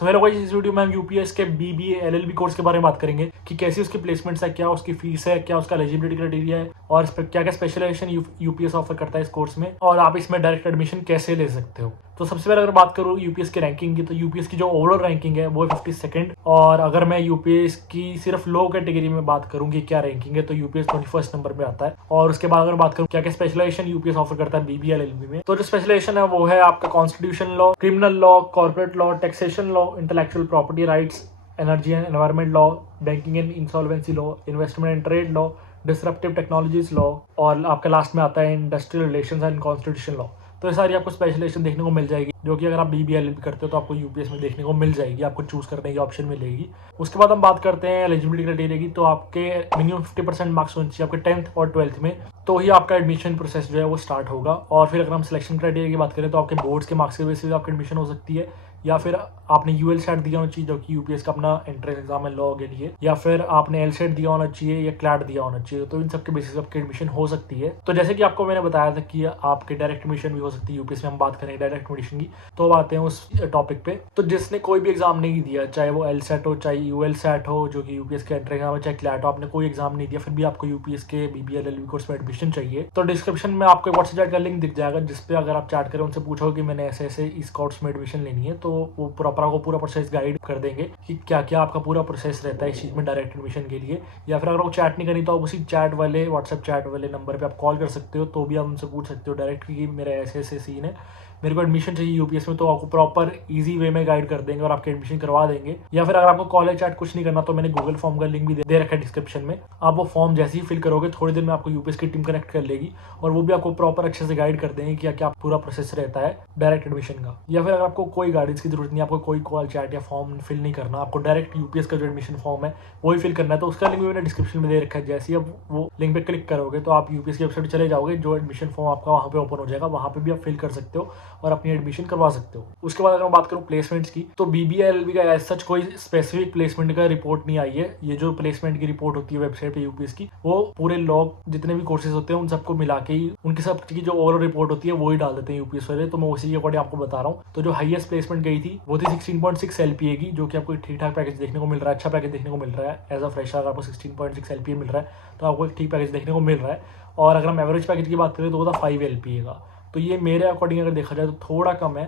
So hello guys, इस video में हम यूपीएस के बीबीए एलएलबी कोर्स के बारे में बात करेंगे कि कैसी उसकी प्लेसमेंट्स है, क्या उसकी फीस है, क्या उसका एलिजिबिलिटी क्राइटेरिया है और क्या क्या स्पेशलाइजेशन यूपीएस ऑफर करता है इस कोर्स में, और आप इसमें डायरेक्ट एडमिशन कैसे ले सकते हो। तो सबसे पहले अगर बात करूँ यूपीएस की रैंकिंग की, तो यूपीएस की जो ओवरऑल रैंकिंग है वो है 52nd। और अगर मैं यूपीएस की सिर्फ लो कैटेगरी में बात करूँ कि क्या रैंकिंग है, तो यूपीएस 21st नंबर पे आता है। और उसके बाद अगर बात करूँ क्या क्या स्पेशलाइजेशन यूपीएस ऑफर करता है बीबीए एलएलबी में, तो जो स्पेशलाइजेशन है वो है आपका constitution law, criminal law, corporate law, taxation law, intellectual property rights, energy and environment law, banking and insolvency law, investment and trade law, disruptive technologies law, और आपका लास्ट में आता है industrial relations and constitution law. तो ये सारी आपको specialisation देखने को मिल जाएगी, जो कि अगर आप बीबीए एलएलबी करते हो तो आपको यूपीएस में देखने को मिल जाएगी, आपको चूज करने की ऑप्शन मिलेगी। उसके बाद हम बात करते हैं एलिजिबिलिटी क्राइटेरिया की, तो आपके मिनिमम 50% मार्क्स होने चाहिए आपके 10th और 12th में, तो ही आपका एडमिशन प्रोसेस जो है वो स्टार्ट होगा। और फिर अगर हम सिलेक्शन क्राइटेरिया की बात करें तो आपके बोर्ड्स के मार्क्स के बेसिस पे आपकी एडमिशन हो सकती है, या फिर आपने यूएल सेट दिया होना चाहिए जो कि यूपीएस का अपना एंट्रेंस एग्जाम है लॉ के लिए, या फिर आपने एल सेट दिया होना चाहिए या क्लैट दिया होना चाहिए। तो इन सब के बेसिस पे आपकी एडमिशन हो सकती है। तो जैसे कि आपको मैंने बताया था कि आपके डायरेक्ट एडमिशन भी हो सकती है यूपीएस में। हम बात करें डायरेक्ट एडमिशन की, तो अब आते हैं उस टॉपिक पे। तो जिसने कोई भी एग्जाम नहीं दिया, चाहे वो एल सेट हो, चाहे यूएल सेट हो जो कि यूपीएस के एंट्रेंस एग्जाम है, चाहे क्लैट हो, आपने कोई एग्जाम नहीं दिया फिर भी आपको यूपीएस के बीबीए एलएलबी कोर्स में एडमिशन चाहिए, तो डिस्क्रिप्शन में आपको व्हाट्सएप चैट का लिंक दिख जाएगा, जिसपे अगर आप चैट करें उनसे पूछो कि मैंने ऐसे ऐसे इस कोर्स में एडमिशन लेनी है, तो वो प्रॉपर आपको पूरा प्रोसेस गाइड कर देंगे कि क्या क्या आपका पूरा प्रोसेस रहता है इस चीज़ में डायरेक्ट एडमिशन के लिए। या फिर अगर वो चैट नहीं करी तो आप उसी चैट वाले व्हाट्सएप चैट वाले नंबर पे आप कॉल कर सकते हो, तो भी आप उनसे पूछ सकते हो डायरेक्ट कि मेरा ऐसे ऐसे सीन है, मेरे को एडमिशन चाहिए यूपीएस में, तो आपको प्रॉपर इजी वे में गाइड कर देंगे और आपके एडमिशन करवा देंगे। या फिर अगर आपको कॉलेज चैट कुछ नहीं करना तो मैंने गूगल फॉर्म का लिंक भी दे रखा है डिस्क्रिप्शन में। आप वो फॉर्म जैसे ही फिल करोगे थोड़ी देर में आपको यूपीएस की टीम कनेक्ट कर लेगी और वो भी आपको प्रॉपर अच्छे से गाइड कर देंगे कि क्या पूरा प्रोसेस रहता है डायरेक्ट एडमिशन का। या फिर अगर आपको कोई गाइडेंस की जरूरत नहीं, आपको कोई कॉल चैट या फॉर्म फिल नहीं करना, आपको डायरेक्ट यूपीएस का जो एडमिशन फॉर्म है वही फिल करना है, तो उसका लिंक भी मैंने डिस्क्रिप्शन में दे रखा है। जैसे ही आप वो लिंक पे क्लिक करोगे तो आप यूपीएस की वेबसाइट चले जाओगे, जो एडमिशन फॉर्म आपका वहाँ पे ओपन हो जाएगा, वहाँ पे भी आप फिल कर सकते हो और अपनी एडमिशन करवा सकते हो। उसके बाद अगर मैं बात करूँ प्लेसमेंट्स की, तो बीबीए एलएलबी का एज सच कोई स्पेसिफिक प्लेसमेंट का रिपोर्ट नहीं आई है। ये जो प्लेसमेंट की रिपोर्ट होती है वेबसाइट पे यूपीएस की, वो पूरे लॉग जितने भी कोर्सेज होते हैं उन सबको मिला के ही उनकी सब की जो ओवरऑल रिपोर्ट होती है वो ही डाल देते हैं यूपीएस वाले। तो मैं उसी के अकॉर्डिंग आपको बता रहा हूँ। तो जो हाईएस्ट प्लेसमेंट गई थी वो थी 16.6 एलपीए की, जो कि आपको ठीक ठाक पैकेज देखने को मिल रहा है, अच्छा पैकेज देखने को मिल रहा है। एज अ फ्रेशर अगर आपको 16.6 एलपीए मिल रहा है तो आपको एक ठीक पैकेज देखने को मिल रहा है। और अगर हम एवरेज पैकेज की बात करें तो वो था 5 एलपीए का। तो ये मेरे अकॉर्डिंग अगर देखा जाए तो थोड़ा कम है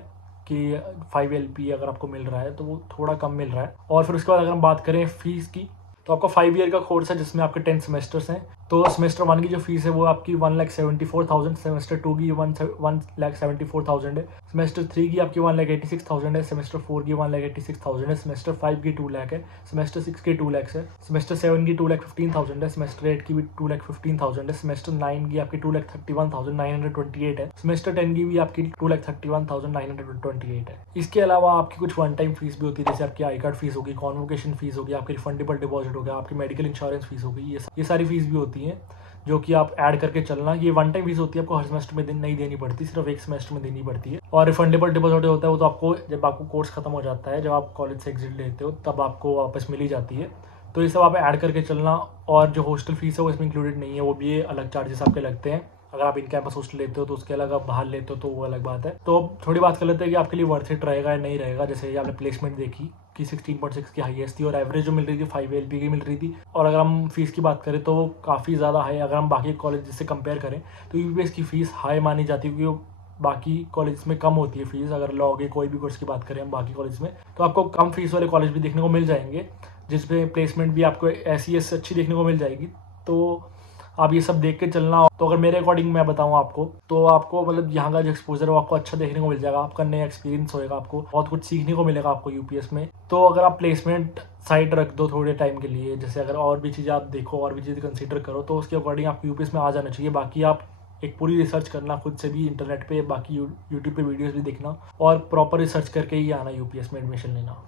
कि 5 एलपी अगर आपको मिल रहा है तो वो थोड़ा कम मिल रहा है। और फिर उसके बाद अगर हम बात करें फीस की, तो आपका 5 ईयर का कोर्स है जिसमें आपके 10 सेमेस्टर्स हैं। तो सेमेस्टर 1 की जो फीस है वो आपकी 1,74,000, सेमेस्टर 2 की 1,74,000 है, सेमेस्टर 3 की आपकी 1,86,000 है, सेमेस्टर 4 की 1,86,000 है, सेमेस्टर 5 की 2 लाख है, सेमेस्टर 6 की 2 लाख है, सेमेस्टर 7 की 2,15,000 है, सेमेस्टर 8 की भी 2,15,000 है, सेमेस्टर 9 की आपकी 2,31,928 है, सेमेस्टर 10 की भी आपकी 2,31,928 है। इसके अलावा आपकी कुछ वन टाइम फीस भी होती है, जैसे आपकी आई कार्ड फीस होगी, कॉन्वोकेशन फीस होगी, आपकी रिफंडेबल डिपॉजिट होगा, आपकी मेडिकल इंश्योरेंस फीस होगी, ये सारी फीस भी होती है जो कि आप ऐड करके चलना। ये वन टाइम फीस होती है, आपको हर सेमेस्टर में नहीं देनी पड़ती, सिर्फ एक सेमेस्टर में देनी पड़ती है। और रिफंडेबल डिपॉजिट होता है वो तो आपको जब आपको कोर्स खत्म हो जाता है, जब आप कॉलेज से एग्जिट लेते हो तब आपको वापस मिल ही जाती है। तो ये सब आप ऐड करके चलना। और जो हॉस्टल फीस है वो इसमें इंक्लूडेड नहीं है, वो भी अलग चार्जेस आपके लगते हैं। अगर आप इन कैंपस हॉस्टल लेते हो तो उसके अलग, आप बाहर लेते हो तो वो अलग बात है। तो थोड़ी बात कर लेते हैं कि आपके लिए वर्थ इट रहेगा या नहीं रहेगा। जैसे आपने प्लेसमेंट देखी कि 16.6 की हाईएस्ट थी और एवरेज जो मिल रही थी 5 एलपी की मिल रही थी। और अगर हम फीस की बात करें तो वो काफ़ी ज़्यादा हाई, अगर हम बाकी कॉलेज से कंपेयर करें तो यूपीएस की फ़ीस हाई मानी जाती है, क्योंकि बाकी कॉलेज में कम होती है फीस। अगर लॉ के कोई भी कोर्स की बात करें हम बाकी कॉलेज में, तो आपको कम फीस वाले कॉलेज भी देखने को मिल जाएंगे, जिसमें प्लेसमेंट भी आपको ऐसी अच्छी देखने को मिल जाएगी। तो आप ये सब देख के चलना। तो अगर मेरे अकॉर्डिंग मैं बताऊँ आपको, तो आपको मतलब यहाँ का जो एक्सपोजर है वो आपको अच्छा देखने को मिल जाएगा, आपका नया एक्सपीरियंस होएगा, आपको बहुत कुछ सीखने को मिलेगा आपको यूपीएस में। तो अगर आप प्लेसमेंट साइड रख दो थोड़े टाइम के लिए, जैसे अगर और भी चीज़ें आप देखो, और भी चीज़ें कंसिडर करो, तो उसके अकॉर्डिंग आपको यूपीएस में आ जाना चाहिए। बाकी आप एक पूरी रिसर्च करना खुद से भी इंटरनेट पे, बाकी यूट्यूब पे वीडियोस भी देखना और प्रॉपर रिसर्च करके ही आना यूपीएस में एडमिशन लेना।